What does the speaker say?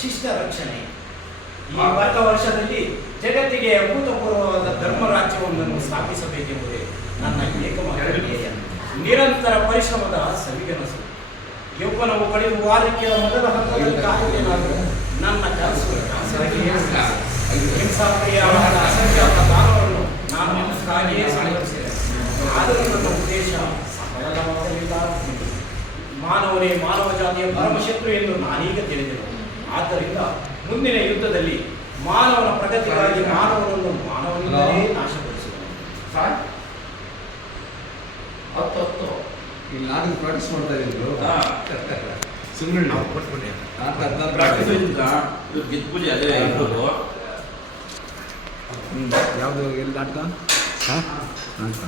ಶಿಷ್ಟ ರಕ್ಷಣೆ ಈ ವರ್ಗ ವರ್ಷದಲ್ಲಿ ಜಗತ್ತಿಗೆ ಅಭೂತಪೂರ್ವವಾದ ಧರ್ಮ ರಾಜ್ಯವೊಂದನ್ನು ಸ್ಥಾಪಿಸಬೇಕೆಂಬುದೇ ನನ್ನ ಏಕಮಾತ್ರ ಧ್ಯೇಯ. ನಿರಂತರ ಪರಿಶ್ರಮದ ಸವಿಗನಸು ಯೌವನವು ಕಳೆಯುವ ವಾರಕ್ಕೆ ಮೊದಲ ಹಂತದಲ್ಲಿ ಕಾಯುವುದೇನಾದರೂ ನನ್ನ ಕನಸು. ಹಿಂಸಾಪ್ರಿಯವಾದ ಅಸಂಖ್ಯಾತ ದಾನವನ್ನು ನಾನು ಮನಸ್ಸಾಗಿಯೇ ಸಂಗ್ರಹಿಸಿದೆ ಆದರೂ ನನ್ನ ಉದ್ದೇಶ ಸಫಲವಾಗಲಿಲ್ಲ ಮಾನವನೇ ಮಾನವ ಜಾತಿಯ ಪರಮಶತ್ರು ಎಂದು ನಾನೀಗ ತಿಳಿದೆನು ಆದ್ದರಿಂದ ಮುಂದಿನ ಯುದ್ಧದಲ್ಲಿ ಮಾನವನ ಪ್ರಗತಿಗಾಗಿ ಮಾನವನನ್ನು ಮಾನವನಿಂದಲೇ ನಾಶಪಡಿಸುವನು ಸರ್? ಹತ್ತು ಹತ್ತು. ಇಲ್ಲಿ ನಾಟಕ ಪ್ರಾಕ್ಟೀಸ್ ಮಾಡ್ತಾ ಇದ್ರು. ಸುಮ್ಮನೆ ಪ್ರಾಕ್ಟೀಸ್ ಆಯ್ತಾ ಇದು ಗೆದ್ಪೂಜೆ ಅದೇ ಇರೋದು ಯಾವುದು ಎಲ್ಲಿ ನಾಟಕ ನಾಟಕ